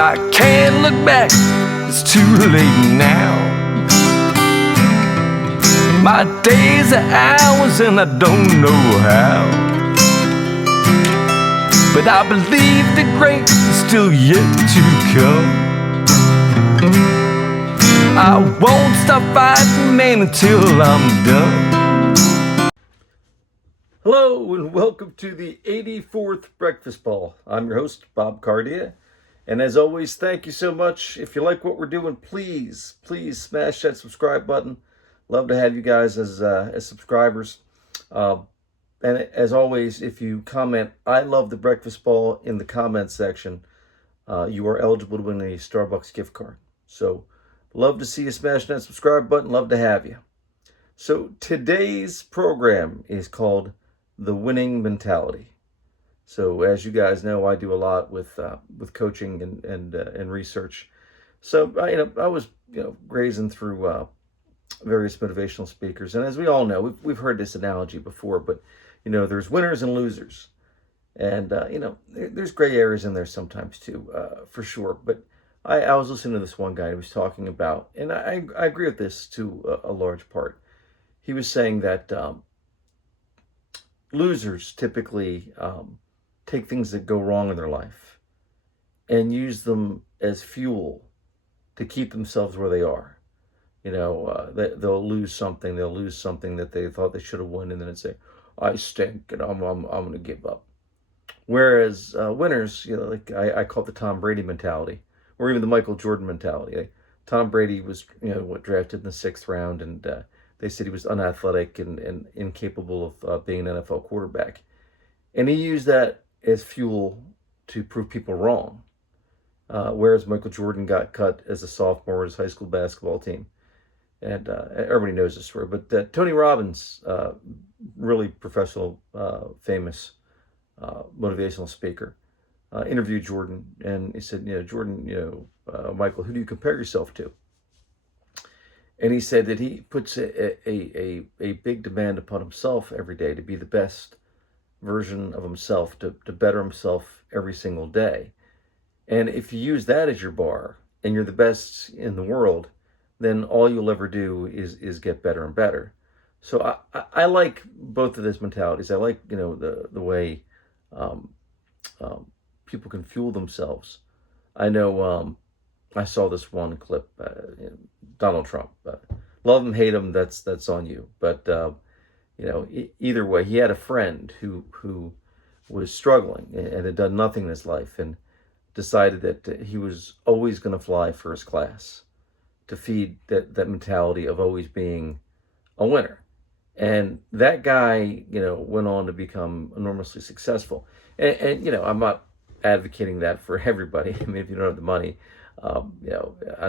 I can't look back, it's too late now. My days are hours and I don't know how, but I believe the great is still yet to come. I won't stop fighting, man, until I'm done. Hello and welcome to the 84th Breakfast Ball. I'm your host, Bob Cardia. And as always, thank you so much. If you like what we're doing, please smash that subscribe button. Love to have you guys as subscribers. And as always, if you comment, I love the Breakfast Ball in the comment section, you are eligible to win a Starbucks gift card. So love to see you smash that subscribe button. Love to have you. So today's program is called The Winning Mentality. So as you guys know, I do a lot with coaching and research. So I was grazing through various motivational speakers, and as we all know, we've heard this analogy before. But there's winners and losers, and there's gray areas in there sometimes too, for sure. But I was listening to this one guy who was talking about, and I agree with this to a large part. He was saying that losers typically take things that go wrong in their life and use them as fuel to keep themselves where they are. They'll lose something that they thought they should have won, and then they'd say, "I stink, and I'm going to give up." Whereas winners, like I call it the Tom Brady mentality, or even the Michael Jordan mentality. Like, Tom Brady was, drafted in the 6th round, and they said he was unathletic and incapable of being an NFL quarterback, and he used that as fuel to prove people wrong. Whereas Michael Jordan got cut as a sophomore at his high school basketball team. And everybody knows this story. But Tony Robbins, really professional, famous motivational speaker, interviewed Jordan. And he said, Jordan, Michael, who do you compare yourself to? And he said that he puts a big demand upon himself every day to be the best version of himself, to better himself every single day. And if you use that as your bar and you're the best in the world, then all you'll ever do is get better and better. So I like both of those mentalities. I like the way people can fuel themselves. I know I saw this one clip, Donald Trump. Love him, hate him, that's on you. But either way, he had a friend who was struggling and had done nothing in his life, and decided that he was always going to fly first class to feed that mentality of always being a winner. And that guy, went on to become enormously successful. And I'm not advocating that for everybody. I mean, if you don't have the money, I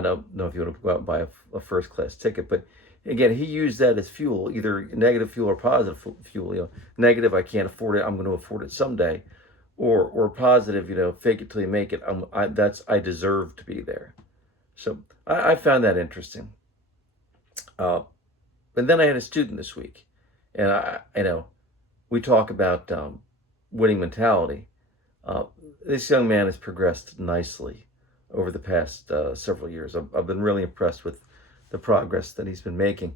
don't know if you want to go out and buy a first class ticket, but again, he used that as fuel, either negative fuel or positive fuel. Negative, I can't afford it, I'm going to afford it someday. Or positive, fake it till you make it. I deserve to be there. So I found that interesting. And then I had a student this week, and we talk about winning mentality. This young man has progressed nicely over the past several years. I've been really impressed with the progress that he's been making.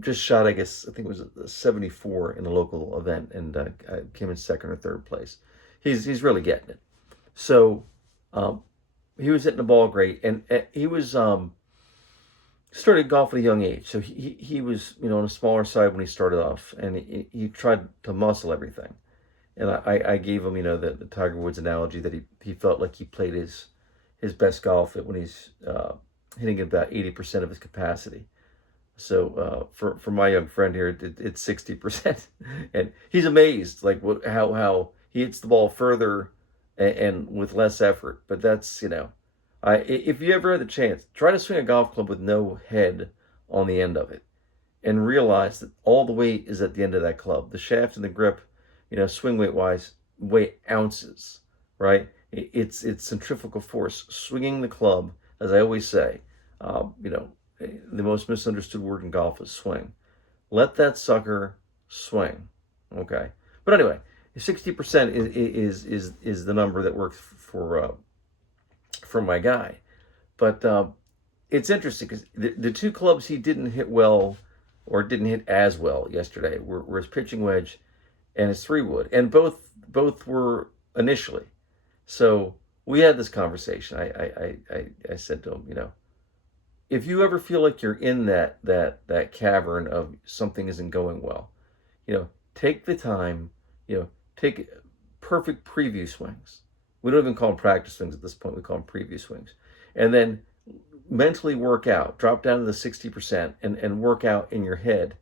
Just shot, I think it was a 74 in a local event, and I came in 2nd or 3rd place. He's really getting it. So he was hitting the ball great, and he was started golf at a young age. So he was on a smaller side when he started off, and he tried to muscle everything. And I gave him the Tiger Woods analogy that he felt like he played his best golf when he's hitting about 80% of his capacity. So for my young friend here, it's 60%, and he's amazed how he hits the ball further and with less effort. But that's if you ever had the chance, try to swing a golf club with no head on the end of it, and realize that all the weight is at the end of that club. The shaft and the grip, swing weight wise, weigh ounces, right? It's centrifugal force swinging the club, as I always say. The most misunderstood word in golf is swing. Let that sucker swing, okay? But anyway, 60% is the number that works for from my guy. But it's interesting because the two clubs he didn't hit well or didn't hit as well yesterday were his pitching wedge and his 3-wood, and both were initially. So we had this conversation. I said to him, if you ever feel like you're in that cavern of something isn't going well, take the time, take perfect preview swings. We don't even call them practice swings at this point. We call them preview swings. And then mentally work out, drop down to the 60% and work out in your head,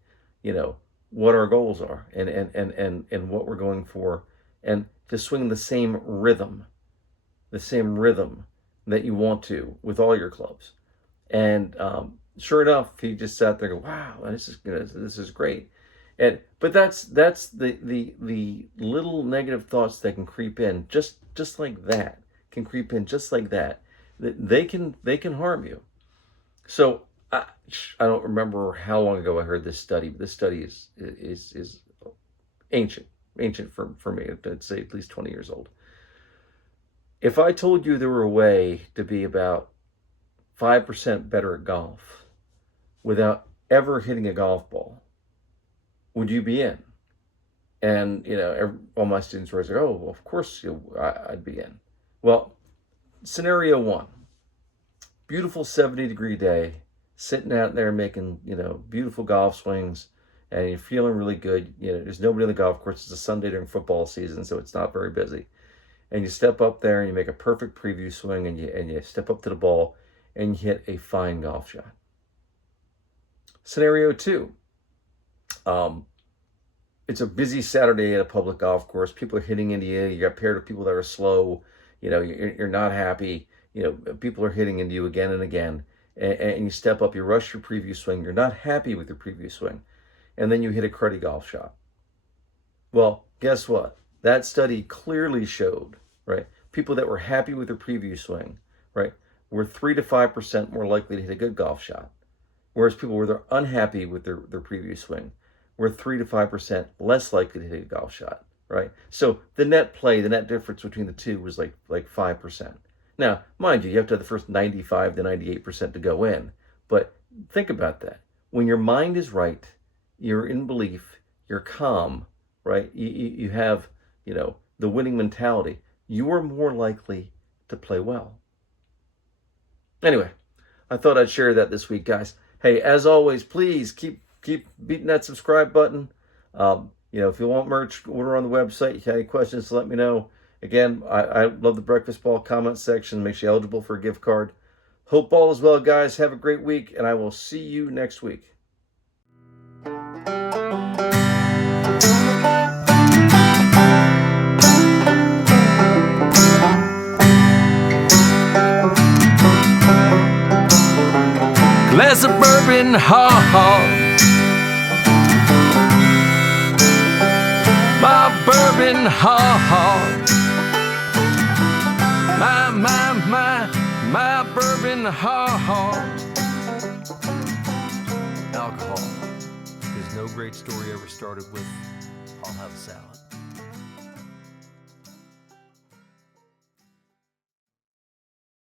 what our goals are and what we're going for, and to swing the same rhythm that you want to with all your clubs. And sure enough, he just sat there and go, wow, this is great. But that's the little negative thoughts that can creep in just like that, they can harm you. So I don't remember how long ago I heard this study, but this study is ancient for me. I'd say at least 20 years old. If I told you there were a way to be about 5% better at golf without ever hitting a golf ball, would you be in? And all my students were like, oh, well, of course I'd be in. Well, scenario one, beautiful 70-degree day, sitting out there making beautiful golf swings, and you're feeling really good. There's nobody on the golf course. It's a Sunday during football season, so it's not very busy. And you step up there and you make a perfect preview swing, and you step up to the ball and you hit a fine golf shot. Scenario two, it's a busy Saturday at a public golf course. People are hitting into you. You got paired with people that are slow. You're not happy. People are hitting into you again and again. And you step up, you rush your preview swing. You're not happy with your preview swing. And then you hit a cruddy golf shot. Well, guess what? That study clearly showed, right? People that were happy with their preview swing, right, were 3 to 5% more likely to hit a good golf shot. Whereas people who are unhappy with their preview swing were 3 to 5% less likely to hit a golf shot, right? So the net difference between the two was like 5%. Now, mind you, you have to have the first 95 to 98% to go in. But think about that. When your mind is right, you're in belief, you're calm, right? You have, the winning mentality. You are more likely to play well. Anyway, I thought I'd share that this week, guys. Hey, as always, please keep beating that subscribe button. If you want merch, order on the website. If you have any questions, let me know. Again, I love the Breakfast Ball comment section. Makes you eligible for a gift card. Hope all is well, guys. Have a great week, and I will see you next week. Glass of bourbon, my bourbon, my bourbon, alcohol, because no great story ever started with, I'll have a salad.